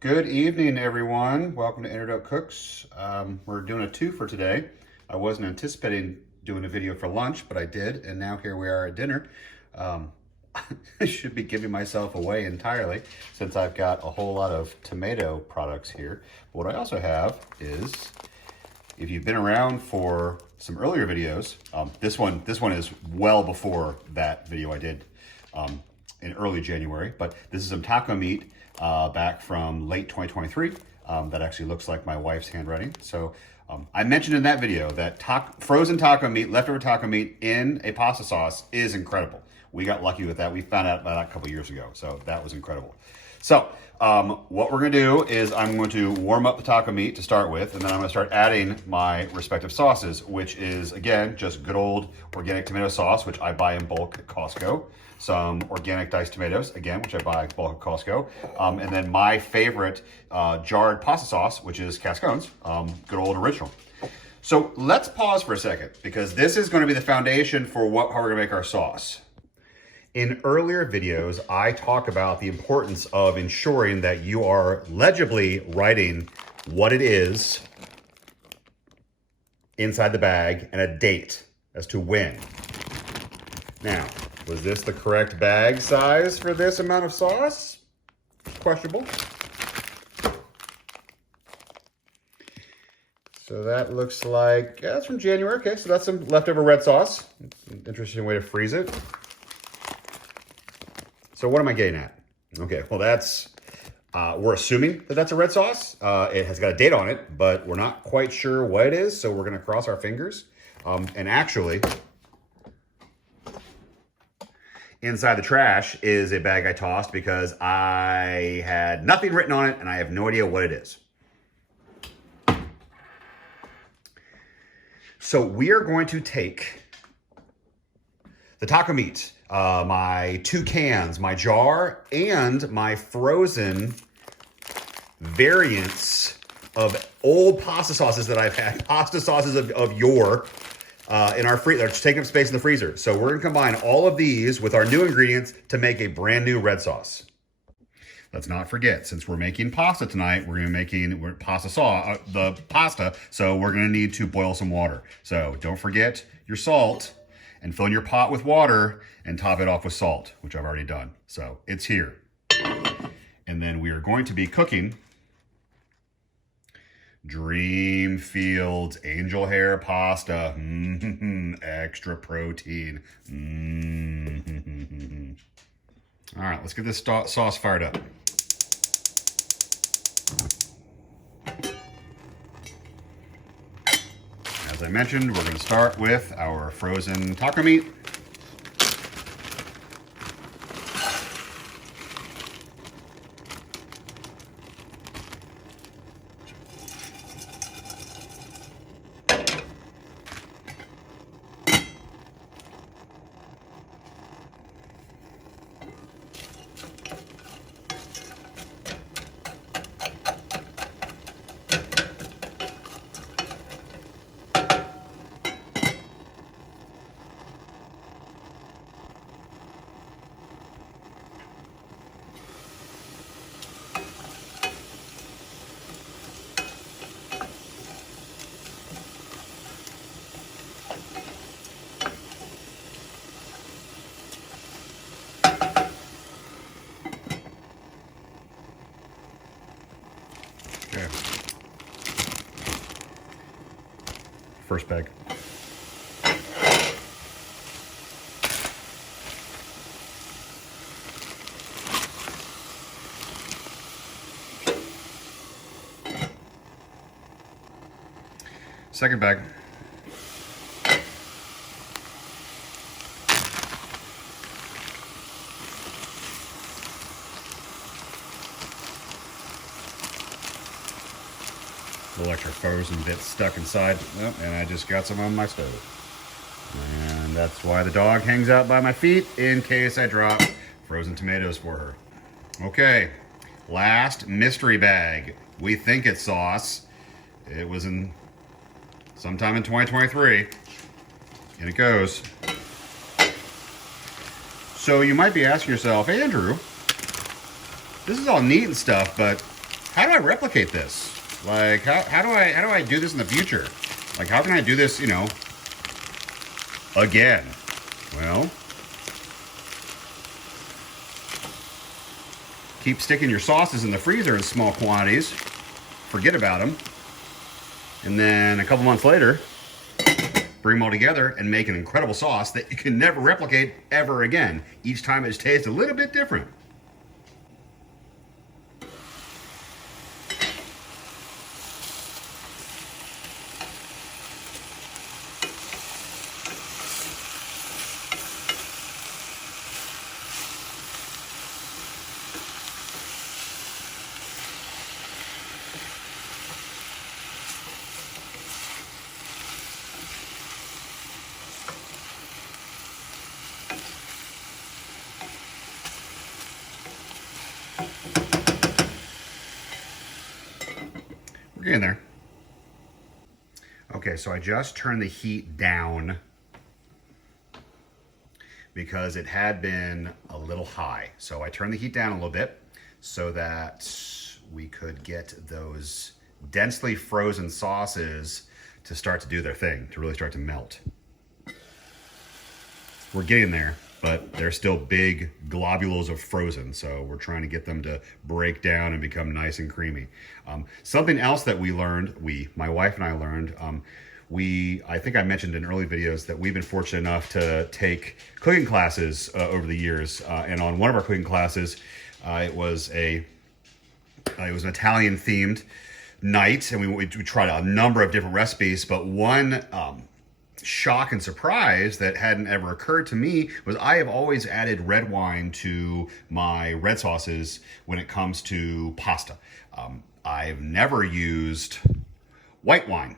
Good evening, everyone. Welcome to Doak Cooks. We're doing a two for today. I wasn't anticipating doing a video for lunch, but I did, and now here we are at dinner. I should be giving myself away entirely since I've got a whole lot of tomato products here. But what I also have is, if you've been around for some earlier videos, this one is well before that video I did in early January, but this is some taco meat back from late 2023 that actually looks like my wife's handwriting. So I mentioned in that video that frozen taco meat, leftover taco meat in a pasta sauce is incredible. We got lucky with that. We found out about that a couple years ago, so that was incredible. So what we're gonna do is I'm going to warm up the taco meat to start with, and then I'm gonna start adding my respective sauces, which is, again, just good old organic tomato sauce, which I buy in bulk at Costco. Some organic diced tomatoes, again, which I buy in bulk at Costco. And then my favorite jarred pasta sauce, which is Cascone's, good old original. So let's pause for a second, because this is gonna be the foundation for how we're gonna make our sauce. In earlier videos, I talk about the importance of ensuring that you are legibly writing what it is inside the bag and a date as to when. Now, was this the correct bag size for this amount of sauce? Questionable. So that looks like, yeah, that's from January. Okay, so that's some leftover red sauce. It's an interesting way to freeze it. So what am I getting at? Okay, well that's, we're assuming that that's a red sauce. It has got a date on it, but we're not quite sure what it is, so we're gonna cross our fingers. And actually, inside the trash is a bag I tossed because I had nothing written on it and I have no idea what it is. So we are going to take the taco meat, my 2 cans, my jar, and my frozen variants of old pasta sauces that I've had, pasta sauces of yore, in our freezer, just taking up space in the freezer. So we're gonna combine all of these with our new ingredients to make a brand new red sauce. Let's not forget, since we're making pasta tonight, we're pasta sauce, the pasta, so we're gonna need to boil some water. So don't forget your salt, and fill in your pot with water and top it off with salt, which I've already done. So it's here. And then we are going to be cooking Dreamfields angel hair pasta. Extra protein. All right, let's get this sauce fired up. As I mentioned, we're going to start with our frozen taco meat. Okay. First bag. Second bag. Little extra frozen bit stuck inside. Oh, and I just got some on my stove. And that's why the dog hangs out by my feet, in case I drop frozen tomatoes for her. Okay, last mystery bag. We think it's sauce. It was in sometime in 2023. And it goes. So you might be asking yourself, hey Andrew, this is all neat and stuff, but how do I replicate this? Like, how do I do this in the future? Like, how can I do this, you know, again? Well, keep sticking your sauces in the freezer in small quantities. Forget about them. And then a couple months later, bring them all together and make an incredible sauce that you can never replicate ever again. Each time it tastes a little bit different. We're getting there. Okay, so I just turned the heat down because it had been a little high. So I turned the heat down a little bit so that we could get those densely frozen sauces to start to do their thing, to really start to melt. We're getting there, but they're still big globules of frozen, so we're trying to get them to break down and become nice and creamy. Something else that we learned, my wife and I learned, I think I mentioned in early videos that we've been fortunate enough to take cooking classes over the years, and on one of our cooking classes, it was an Italian themed night, and we tried a number of different recipes, but one shock and surprise that hadn't ever occurred to me was I have always added red wine to my red sauces when it comes to pasta. I've never used white wine.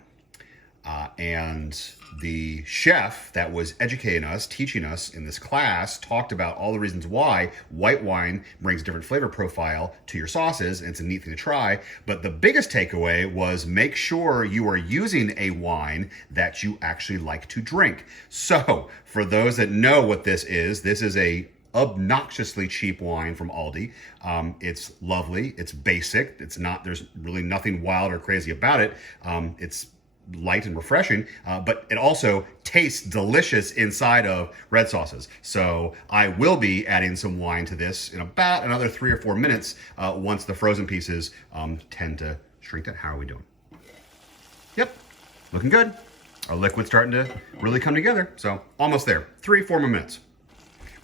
And the chef that was educating us, teaching us in this class, talked about all the reasons why white wine brings a different flavor profile to your sauces, and it's a neat thing to try. But the biggest takeaway was make sure you are using a wine that you actually like to drink. So for those that know what this is a obnoxiously cheap wine from Aldi. It's lovely. It's basic. There's really nothing wild or crazy about it. It's light and refreshing, but it also tastes delicious inside of red sauces. So I will be adding some wine to this in about another 3 or 4 minutes once the frozen pieces tend to shrink down. How are we doing? Yep, looking good. Our liquid's starting to really come together. So almost there. 3 or 4 more minutes.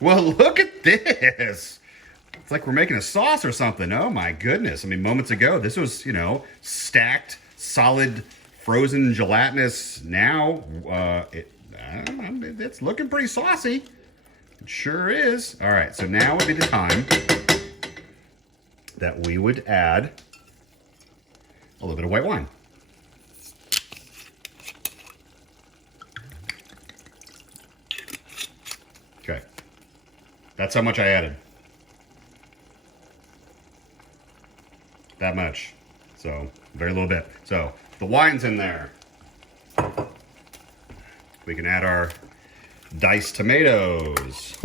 Well, look at this. It's like we're making a sauce or something. Oh my goodness. I mean, moments ago, this was, stacked, solid, frozen gelatinous. Now, it's looking pretty saucy. It sure is. All right, so now would be the time that we would add a little bit of white wine. Okay, that's how much I added. That much. So, very little bit. So, the wine's in there. We can add our diced tomatoes.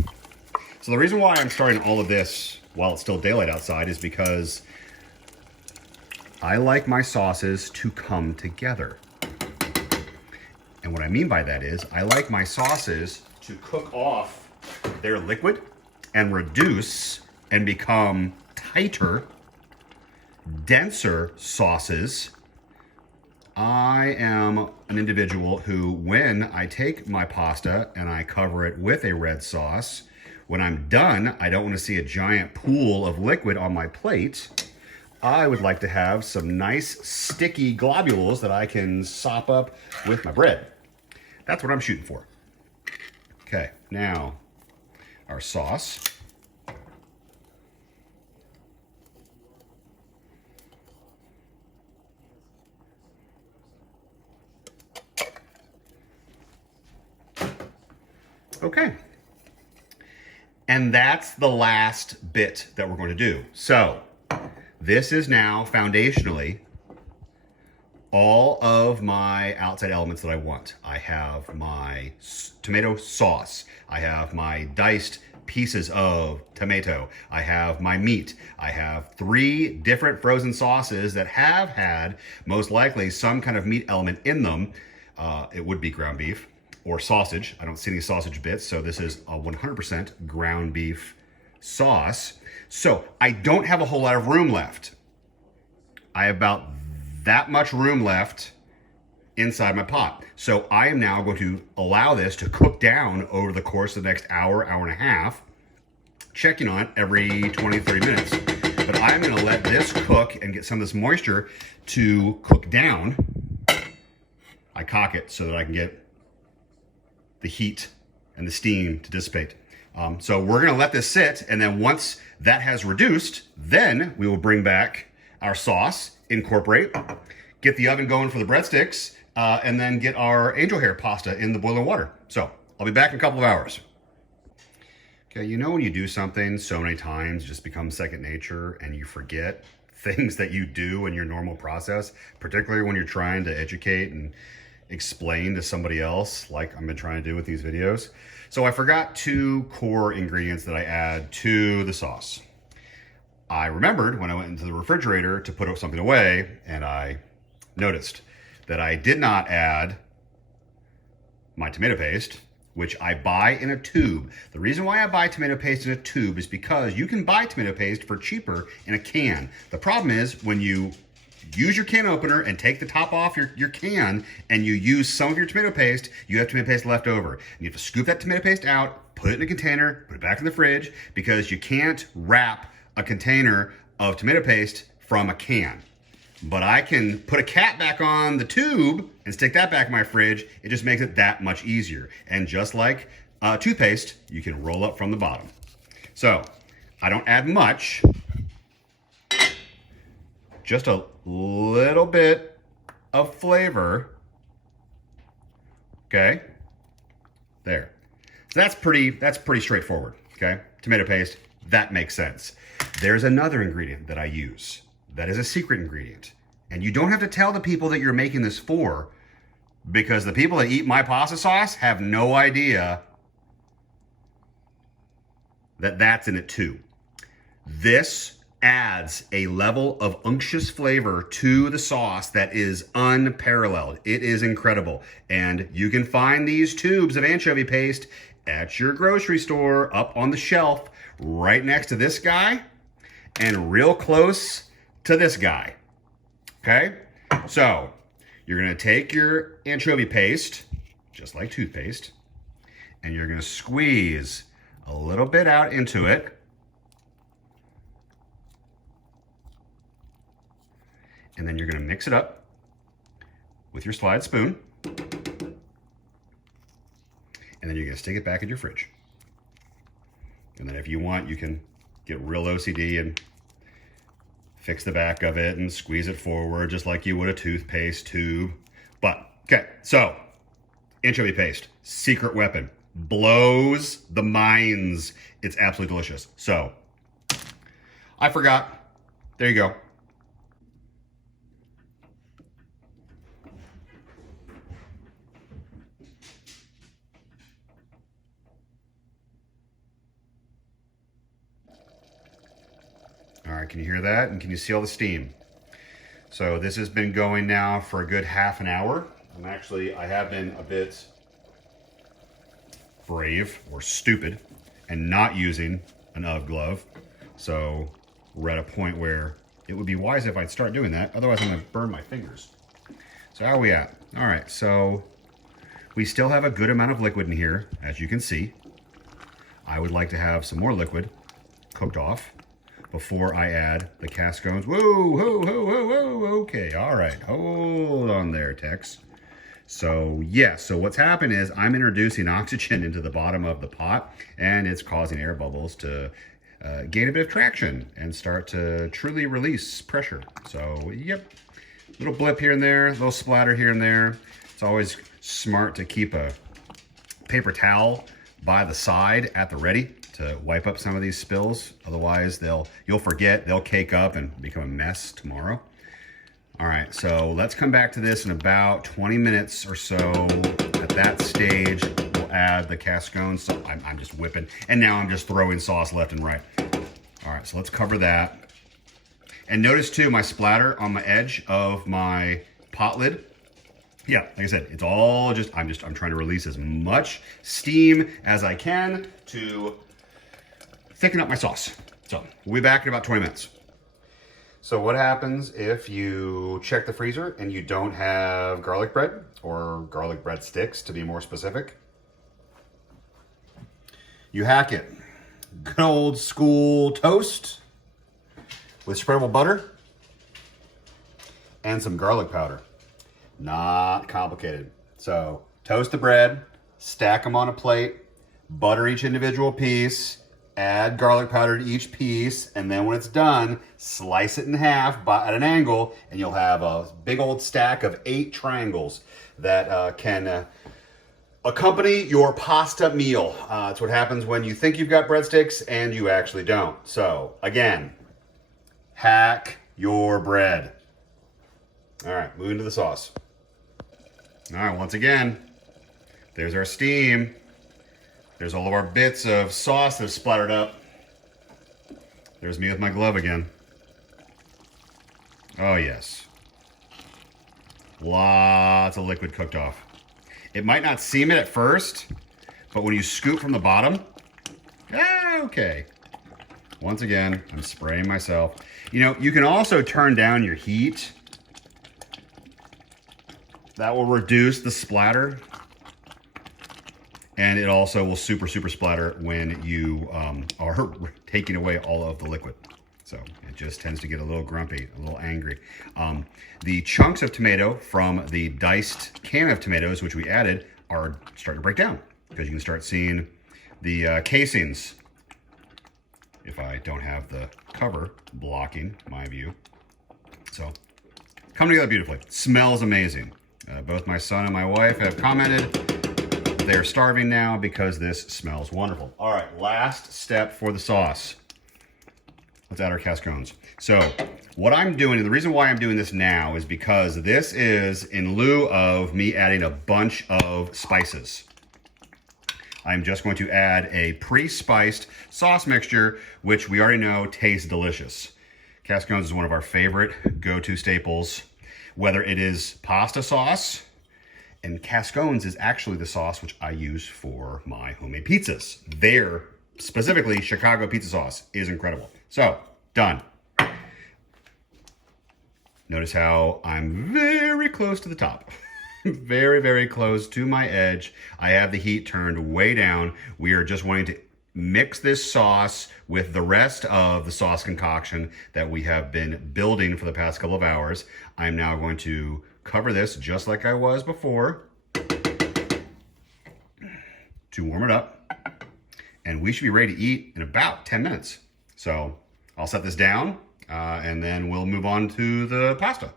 So the reason why I'm starting all of this while it's still daylight outside is because I like my sauces to come together. And what I mean by that is I like my sauces to cook off their liquid and reduce and become tighter, denser sauces. I am an individual who, when I take my pasta and I cover it with a red sauce, when I'm done, I don't want to see a giant pool of liquid on my plate. I would like to have some nice sticky globules that I can sop up with my bread. That's what I'm shooting for. Okay, now our sauce. Okay. And that's the last bit that we're going to do. So this is now foundationally all of my outside elements that I want. I have my tomato sauce. I have my diced pieces of tomato. I have my meat. I have 3 different frozen sauces that have had, most likely, some kind of meat element in them. It would be ground beef or sausage. I don't see any sausage bits, so this is a 100% ground beef sauce. So I don't have a whole lot of room left. I have about that much room left inside my pot. So I am now going to allow this to cook down over the course of the next hour, hour and a half, checking on it every 20, 30 minutes. But I'm gonna let this cook and get some of this moisture to cook down. I cock it so that I can get the heat and the steam to dissipate. So we're gonna let this sit, and then once that has reduced, then we will bring back our sauce, incorporate, get the oven going for the breadsticks, and then get our angel hair pasta in the boiling water. So I'll be back in a couple of hours. Okay, you know when you do something so many times, it just becomes second nature and you forget things that you do in your normal process, particularly when you're trying to educate and explain to somebody else, like I've been trying to do with these videos. So I forgot 2 core ingredients that I add to the sauce. I remembered when I went into the refrigerator to put something away, and I noticed that I did not add my tomato paste, which I buy in a tube. The reason why I buy tomato paste in a tube is because you can buy tomato paste for cheaper in a can. The problem is when you use your can opener and take the top off your can and you use some of your tomato paste, you have tomato paste left over. And you have to scoop that tomato paste out, put it in a container, put it back in the fridge, because you can't wrap a container of tomato paste from a can. But I can put a cap back on the tube and stick that back in my fridge. It just makes it that much easier. And just like toothpaste, you can roll up from the bottom. So I don't add much, just a little bit of flavor. Okay, there. So that's pretty straightforward. Okay, tomato paste, that makes sense. There's another ingredient that I use that is a secret ingredient, and you don't have to tell the people that you're making this for, because the people that eat my pasta sauce have no idea that that's in it too. This adds a level of unctuous flavor to the sauce that is unparalleled. It is incredible. And you can find these tubes of anchovy paste at your grocery store up on the shelf right next to this guy and real close to this guy. Okay? So you're gonna take your anchovy paste, just like toothpaste, and you're gonna squeeze a little bit out into it. And then you're gonna mix it up with your slide spoon. And then you're gonna stick it back in your fridge. And then if you want, you can get real OCD and fix the back of it and squeeze it forward just like you would a toothpaste tube. But, okay, so anchovy paste, secret weapon, blows the minds. It's absolutely delicious. So, I forgot. There you go. All right, can you hear that? And can you see all the steam? So this has been going now for a good half an hour. And actually, I have been a bit brave or stupid and not using an UV glove. So we're at a point where it would be wise if I'd start doing that. Otherwise, I'm gonna burn my fingers. So how are we at? All right, so we still have a good amount of liquid in here, as you can see. I would like to have some more liquid cooked off before I add the cascones. Whoa, whoa, whoa, whoa, whoa, okay, all right, hold on there, Tex. So yeah, so what's happened is I'm introducing oxygen into the bottom of the pot, and it's causing air bubbles to gain a bit of traction and start to truly release pressure. So yep, little blip here and there, little splatter here and there. It's always smart to keep a paper towel by the side at the ready to wipe up some of these spills. Otherwise, you'll forget, they'll cake up and become a mess tomorrow. All right, so let's come back to this in about 20 minutes or so. At that stage, we'll will add the cascones. So I'm just whipping. And now I'm just throwing sauce left and right. All right, so let's cover that. And notice too, my splatter on the edge of my pot lid. Yeah, like I said, it's all just, I'm trying to release as much steam as I can to thicken up my sauce. So we'll be back in about 20 minutes. So what happens if you check the freezer and you don't have garlic bread, or garlic bread sticks to be more specific? You hack it. Good old school toast with spreadable butter and some garlic powder. Not complicated. So toast the bread, stack them on a plate, butter each individual piece, add garlic powder to each piece, and then when it's done, slice it in half at an angle, and you'll have a big old stack of 8 triangles that can accompany your pasta meal. It's what happens when you think you've got breadsticks and you actually don't. So again, hack your bread. All right, moving to the sauce. All right, once again, there's our steam. There's all of our bits of sauce that have splattered up. There's me with my glove again. Oh yes. Lots of liquid cooked off. It might not seem it at first, but when you scoop from the bottom, okay. Once again, I'm spraying myself. You know, you can also turn down your heat. That will reduce the splatter. And it also will super splatter when you are taking away all of the liquid. So it just tends to get a little grumpy, a little angry. The chunks of tomato from the diced can of tomatoes, which we added, are starting to break down because you can start seeing the casings, if I don't have the cover blocking my view. So coming together beautifully. Smells amazing. Both my son and my wife have commented they're starving now because this smells wonderful. All right, last step for the sauce. Let's add our cascones. So what I'm doing, the reason why I'm doing this now is because this is in lieu of me adding a bunch of spices. I'm just going to add a pre-spiced sauce mixture, which we already know tastes delicious. Cascones is one of our favorite go-to staples, whether it is pasta sauce, and Cascones is actually the sauce which I use for my homemade pizzas. Their, specifically, Chicago pizza sauce is incredible. So, done. Notice how I'm very close to the top. Very close to my edge. I have the heat turned way down. We are just wanting to mix this sauce with the rest of the sauce concoction that we have been building for the past couple of hours. I'm now going to cover this just like I was before to warm it up, and we should be ready to eat in about 10 minutes. So I'll set this down and then we'll move on to the pasta.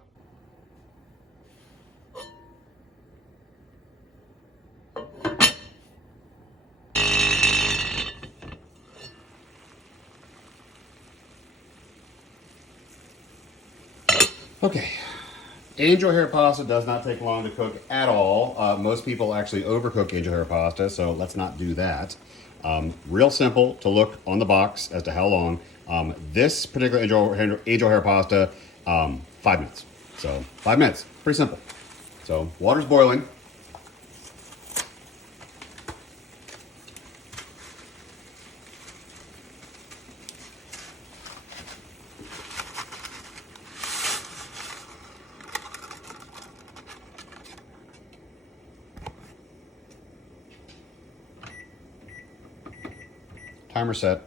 Okay. Angel hair pasta does not take long to cook at all. Most people actually overcook angel hair pasta, so let's not do that. Real simple to look on the box as to how long. This particular angel hair pasta, 5 minutes. So 5 minutes, pretty simple. So water's boiling. Timer set.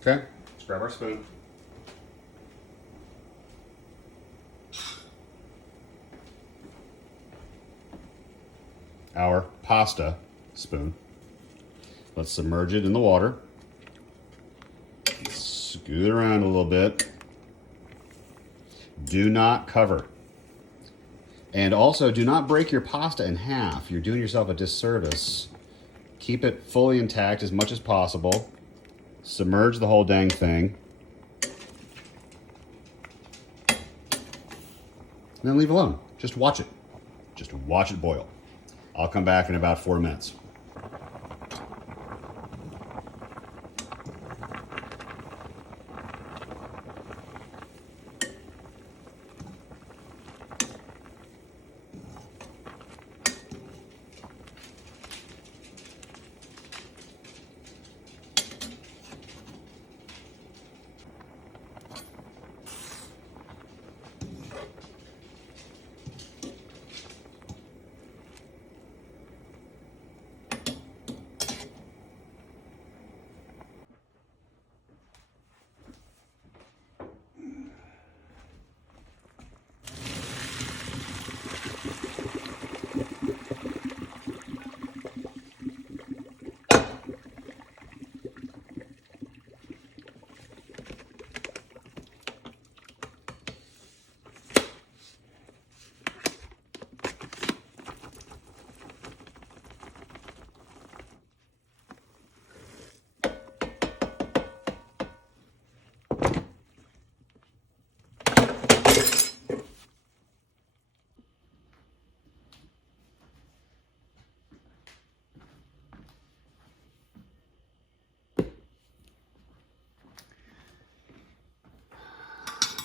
Okay, let's grab our spoon. Our pasta spoon. Let's submerge it in the water. Scoot around a little bit. Do not cover. And also, do not break your pasta in half. You're doing yourself a disservice. Keep it fully intact as much as possible. Submerge the whole dang thing. and then leave it alone. Just watch it. Just watch it boil. I'll come back in about 4 minutes.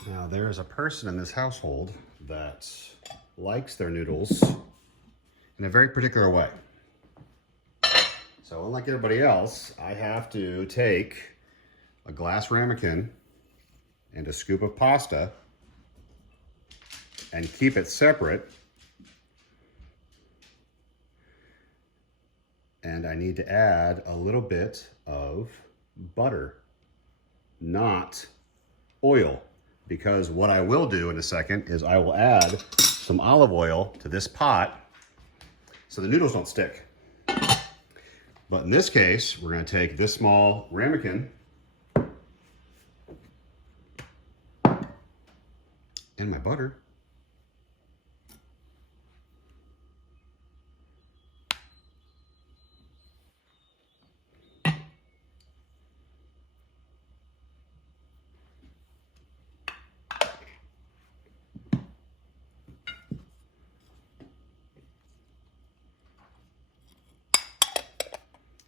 Now, there is a person in this household that likes their noodles in a very particular way. So unlike everybody else, I have to take a glass ramekin and a scoop of pasta and keep it separate. And I need to add a little bit of butter, not oil. Because what I will do in a second is I will add some olive oil to this pot so the noodles don't stick. But in this case, we're going to take this small ramekin and my butter.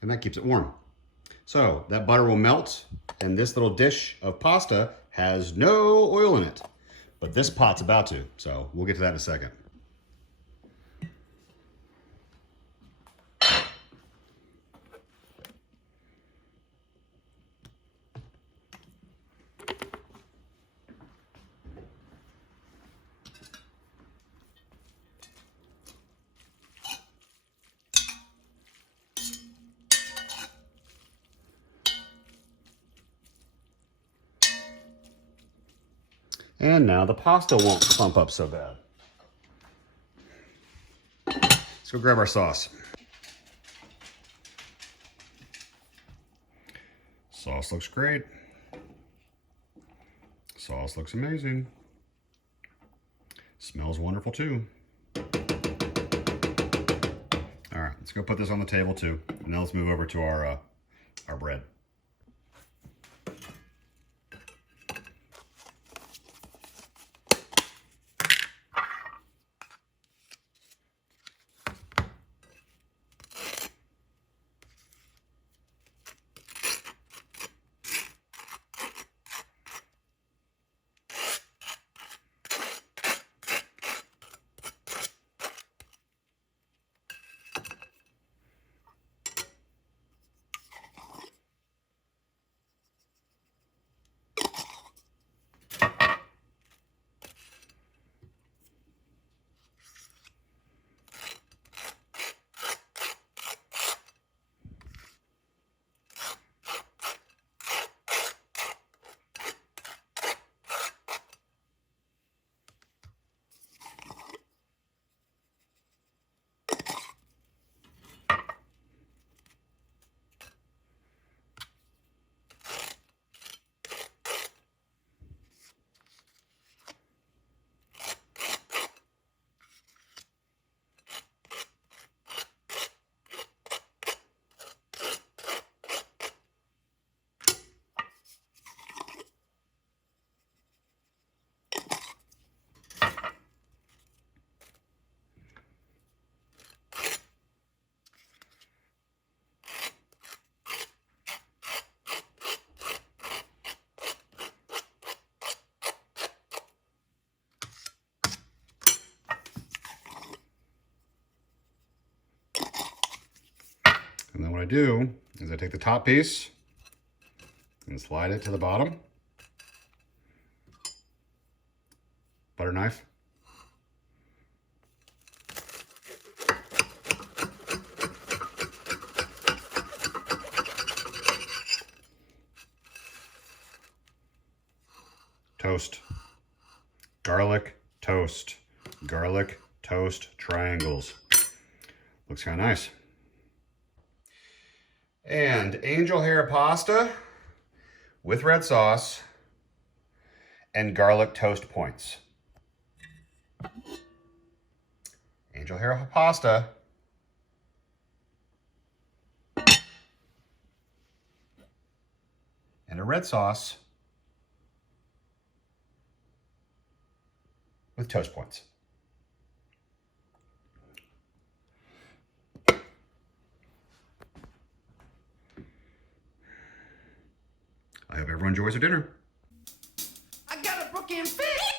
And that keeps it warm. So that butter will melt, and this little dish of pasta has no oil in it. But this pot's about to, so we'll get to that in a second. And now the pasta won't clump up so bad. Let's go grab our sauce. Sauce looks great. Sauce looks amazing. Smells wonderful too. All right, let's go put this on the table too. And now let's move over to our bread. And then what I do is I take the top piece and slide it to the bottom. Butter knife. Toast. Garlic toast. Garlic toast triangles. Looks kind of nice. And angel hair pasta with red sauce and garlic toast points. Angel hair pasta and a red sauce with toast points. I hope everyone enjoys their dinner. I got a broken fish.